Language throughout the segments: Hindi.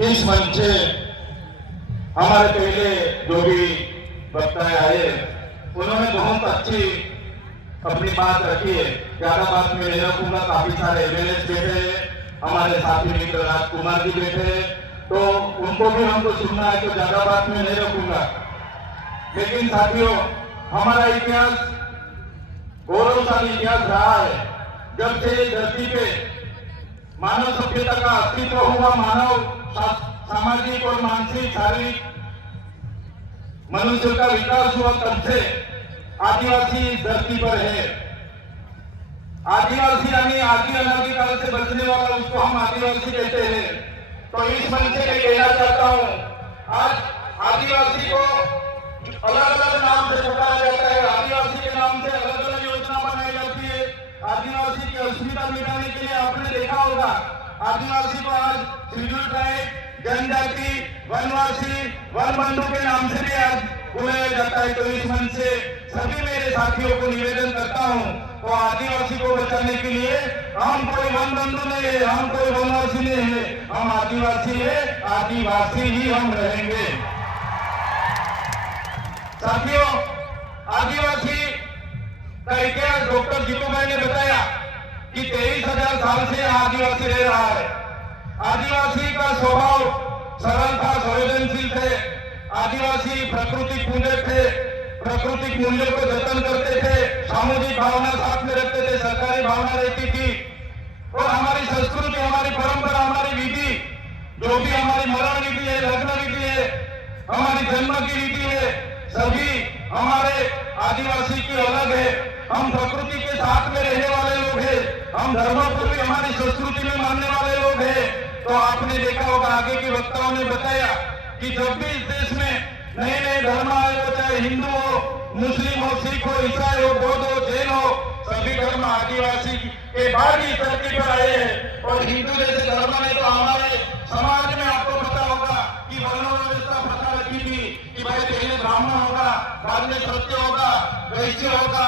इस मंच से हमारे पहले जो भी वक्ता आए उन्होंने बहुत अच्छी अपनी बात रखी है। ज्यादा बात मैं नहीं रखूंगा, काफी सारे एमएलए बैठे हैं, हमारे साथी मित्र राजकुमार जी बैठे हैं, तो उनको भी हमको सुनना है, तो ज्यादा बात मैं नहीं रखूंगा। लेकिन साथियों, हमारा इतिहास गौरवशाली इतिहास रहा है। जब से धरती पे मानव सभ्यता का अस्तित्व हुआ, मानव सामाजिक और मानसिक शारीरिक मनुष्य का विकास हुआ, तब से आदिवासी इस धरती पर है। आदिवासी यानी आदि अनादि काल से बचने वाला, उसको हम आदिवासी कहते हैं। तो इस मंच से मैं कहना चाहता हूं, आज आदिवासी को अलग अलग नाम से पुकारा जाता है, आदिवासी के नाम से अलग अलग योजना बनाई जाती है। आदिवासी की अस्मिता मिटाने के लिए आपने देखा होगा, आदिवासी को आज शेड्यूल ट्राइब, जनजाति, वनवासी, वन बंधु के नाम से भी आज बुलाया जाता है। तो इस मंच से सभी मेरे साथियों को निवेदन करता हूं, तो आदिवासी को बचाने के लिए हम कोई वन बंधु नहीं है, हम कोई वनवासी नहीं है, हम आदिवासी है, आदिवासी ही हम रहेंगे। साथियों, आदिवासी का इतिहास डॉक्टर जीतू भाई ने बताया कि 23,000 साल से आदिवासी रह रहा है। आदिवासी का स्वभाव सरल था, संवेदनशील थे। आदिवासी प्राकृतिक पूजक थे, प्राकृतिक मूल्यों को जतन करते थे, सामूहिक भावना साथ में रखते थे, सरकारी भावना रहती थी। और हमारी संस्कृति, हमारी परंपरा, हमारी विधि, जो भी हमारी मरण विधि है, लग्न विधि है, हमारी जन्म की विधि है, सभी हमारे आदिवासी की अलग है। हम प्रकृति के साथ में रहने वाले लोग हैं, हम धर्मों को भी हमारी संस्कृति में मानने वाले लोग हैं। तो आपने देखा होगा, आगे के वक्ताओं ने बताया कि जब भी इस देश में नए नए धर्म आए, वो चाहे हिंदू हो, मुस्लिम हो, सिख हो, ईसाई हो, बौद्ध हो, जैन हो, सभी धर्म आदिवासी के बाद ही धरती पर आए हैं। और हिंदू जैसे धर्म ने तो हमारे समाज में, आपको पता होगा कि वर्ण व्यवस्था प्रथा रखी थी कि भाई पहले ब्राह्मण होगा, बाद में सत्य होगा, वैश्य होगा,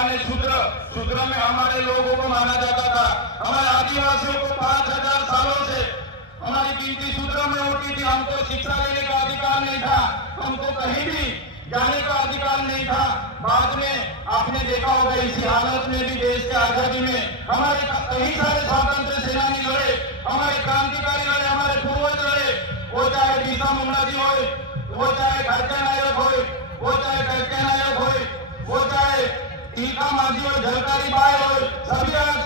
शूद्र में हमारे लोगों को माना जाता था। हमारे आदिवासियों को 5,000 सालों से हमारी गिनती शूद्र में होती थी। हमको शिक्षा लेने का अधिकार नहीं था, हमको कहीं भी जाने का अधिकार नहीं था। बाद में आपने देखा होगा, इसी हालत में भी देश के आजादी में हमारे कई सारे स्वतंत्र सेनानी लड़े, हमारे क्रांतिकारी लड़े, हमारे पूर्वज लड़े। वो चाहे बिरसा मुंडा जी हो, वो चाहे खड़के नायक हो, वो चाहे कड़के नायक हो, वो चाहे टीका माझी और झलकारी बाई हो, सभी आज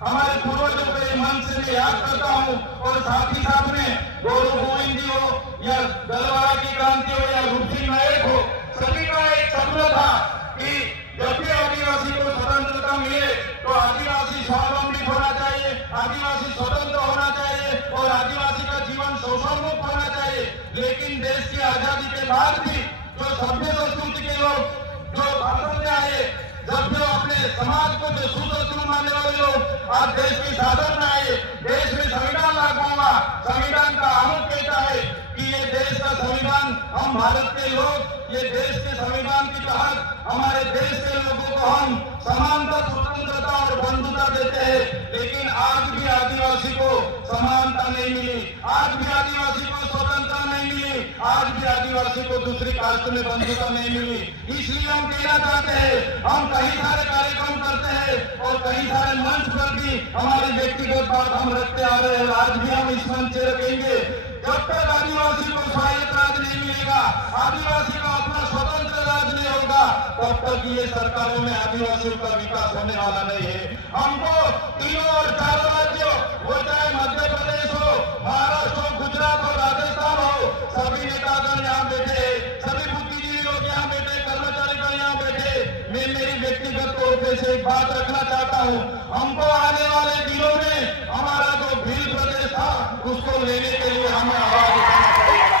हमारे पूर्वजों के मन से मैं याद करता हूँ। और साथ ही साथ में गुरु गोविंद जी हो, या गलवाड़ा की क्रांति हो, या रूपसिंह नायक हो, सभी का एक सपना था कि जब भी आदिवासी को स्वतंत्रता मिले तो आदिवासी स्वावलंबी होना चाहिए, आदिवासी स्वतंत्र होना चाहिए और आदिवासी का जीवन शोषण मुक्त होना चाहिए। लेकिन देश की आजादी के बाद भी जो सभ्य संस्कृति के लोग जो भारत में आए, जब जो अपने समाज को जो सुसंस्कृत मानने वाले लोग आज देश की साधन में आए, देश में संविधान लागू हुआ। संविधान का आमुख कहता है कि ये देश का संविधान, हम भारत के लोग ये देश के संविधान के तहत हमारे देश के लोगों को हम समानता, स्वतंत्रता और बंधुता देते हैं। लेकिन आज भी आदिवासी को समानता नहीं मिली, आज भी आदिवासी को स्वतंत्रता नहीं मिली, आज भी आदिवासी को दूसरी कास्ट में बंधुता नहीं मिली। इसलिए हम कहना चाहते हैं, हम कई सारे कार्यक्रम करते हैं और कई सारे मंच पर भी हमारी व्यक्तिगत बात हम रखते आ रहे हैं। आज भी हम इस मंच से रखेंगे। जब तक आदिवासी को स्वायत्त राज नहीं मिलेगा, आदिवासी का अपना स्वतंत्र राज नहीं होगा, तब तक ये सरकारों में आदिवासियों का विकास होने वाला नहीं है। हमको तीनों और चारों राज्यों, वो चाहे मध्य प्रदेश हो, महाराष्ट्र हो, गुजरात हो, राजस्थान हो, सभी नेतागण यहाँ बैठे, सभी बुद्धिजीवी लोग यहाँ बैठे, कर्मचारी यहाँ बैठे। मैं मेरी व्यक्तिगत तौर पर से एक बात रखना चाहता हूँ, हमको आने वाले दिनों में हमारा जो भील प्रदेश था उसको लेने के लिए हमें आवाज उठाना पड़ेगा।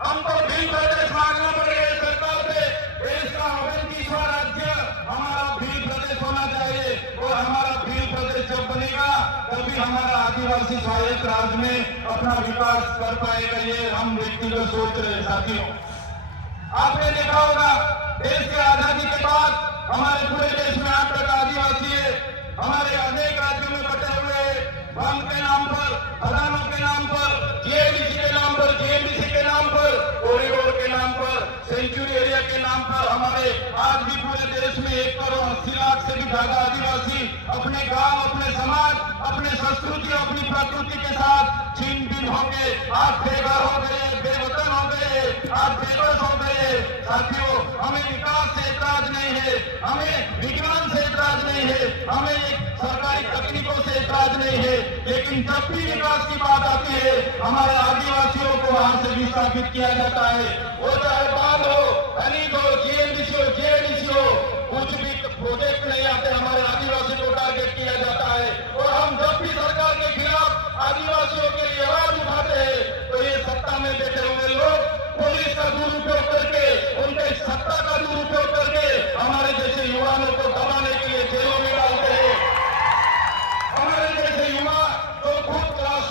हमको भील प्रदेश मांगना पड़ेगा सरकार से। देश का 29वां राज्य हमारा भील प्रदेश होना चाहिए और हमारा भील प्रदेश जब बनेगा तभी हमारा आदिवासी स्वायत्त राज्य में अपना विकास कर पाएगा। ये हम व्यक्तिगत सोच रहे साथियों। आपने देखा होगा, देश के आजादी के बाद हमारे पूरे देश में 8% आदिवासी है। हमारे अनेक राज्यों में बटे हुए वन के नाम पर, खदानों के में 1,80,00,000 से भी ज्यादा आदिवासी अपने गांव, अपने समाज, अपने संस्कृति, अपनी प्रकृति के साथ छीन भिन हो गए, आज बेघर हो गए, बेवतन हो गए, आज बेबस हो गए। साथियों, हमें विकास से ऐतराज नहीं है, हमें विज्ञान से ऐतराज नहीं है, हमें एक सरकारी तकनीकों से ऐतराज नहीं है, लेकिन जब भी विकास की बात आती है हमारे आदिवासियों को वहां से विस्थापित किया जाता है। वो चाहे बांध हो, खनिज हो, जेएनडीसी हो, कुछ भी प्रोजेक्ट नहीं आते, हमारे आदिवासी को टारगेट किया जाता है। और हम जब भी सरकार के खिलाफ आदिवासियों के लिए आवाज उठाते हैं तो ये सत्ता में बैठे हुए लोग पुलिस का दुरुपयोग करके, उनके सत्ता का दुरुपयोग करके हमारे जैसे युवाओं को दबाने के लिए जेलों में डालते हैं। हमारे जैसे युवा जो खुद क्लास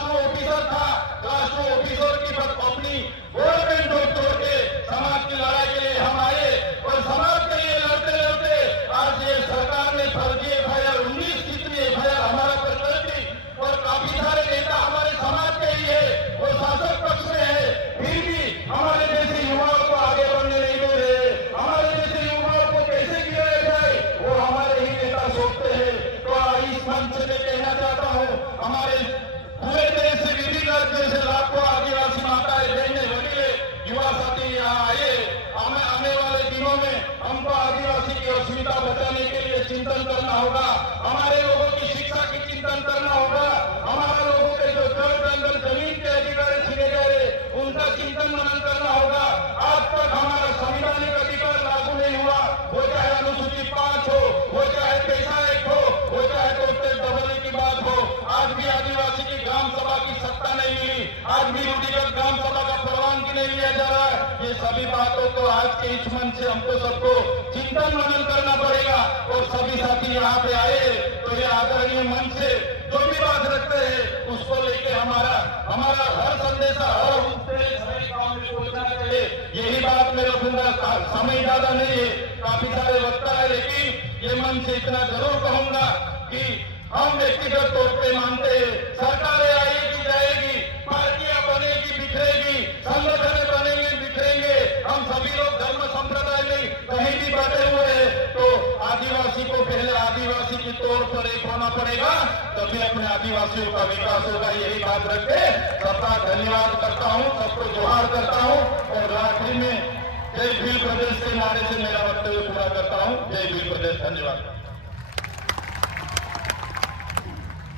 2 ऑफिसर था, क्लास 2 ऑफिसर की अपनी गवर्नमेंट जॉब छोड़ के समाज की लड़ाई के लिए हम आए और समाज के लिए लड़ते लड़ते आज ये सरकार ने फर्जी FIR 19 कितनी FIR हमारे पर कर दी और काफी सारे नेता हमारे समाज के ही है, वो शासक पक्ष में है, फिर भी हमारे जैसे युवाओं को आगे बढ़ने नहीं दे रहे। हमारे जैसे युवाओं को कैसे गिराया जाए वो हमारे ही नेता सोचते हैं। तो इस मंच से कहना चाहता हूँ, हमारे पूरे देश से विभिन्न राज्यों से लाखों आदिवासी माताएं, बहनें, वकीले, युवा साथी यहाँ आए। हमें आने वाले दिनों में हमको आदिवासी की अस्मिता बचाने के लिए चिंतन करना होगा, हमारे लोगों की शिक्षा की चिंतन करना होगा, हमारे लोगों के जो जल जमीन के अधिकार छीने गए उनका चिंतन मनन करना होगा। आज तक हमारा संवैधानिक अधिकार लागू नहीं हुआ, वो चाहे अनुसूचित 5 हो, वो चाहे पैसा 1 हो, वो चाहे टोटल डबल की बात हो। आज भी आदिवासी की ग्राम सभा की सत्ता नहीं मिली, आज भी रूढ़िगत ग्राम सभा का परवानगी नहीं लिया जा रहा है। ये सभी बातों को आज के इस मंच से हमको सबको चिंतन मनन करना पड़ेगा और सभी साथी यहाँ पे आए तो ये आदरणीय मंच से जो भी बात रखते हैं उसको लेके हमारा हर संदेशा हर सभी गांव में पहुंचना चाहिए। यही बात मैं रखूंगा, समय ज्यादा नहीं है, काफी सारे वक्ता है, लेकिन ये मंच से इतना जरूर कहूंगा कि हम व्यक्तिगत तौर पे मानते हैं सरकारें आएगी जाएगी, पार्टियां बनेगी बिखरेगी, संगठन बनेंगे बिखरेंगे, हम सभी लोग धर्म संप्रदाय में कहीं भी बैठे हुए हैं तो आदिवासी को पहले आदिवासी के तौर पर एक होना पड़ेगा, तभी अपने आदिवासियों का विकास होगा। यही बात रख के सबका धन्यवाद करता हूँ, सबको जोहार करता हूँ और आखिरी में जय भील प्रदेश के नारे से मेरा वक्तव्य पूरा करता हूँ। जय भील प्रदेश, धन्यवाद।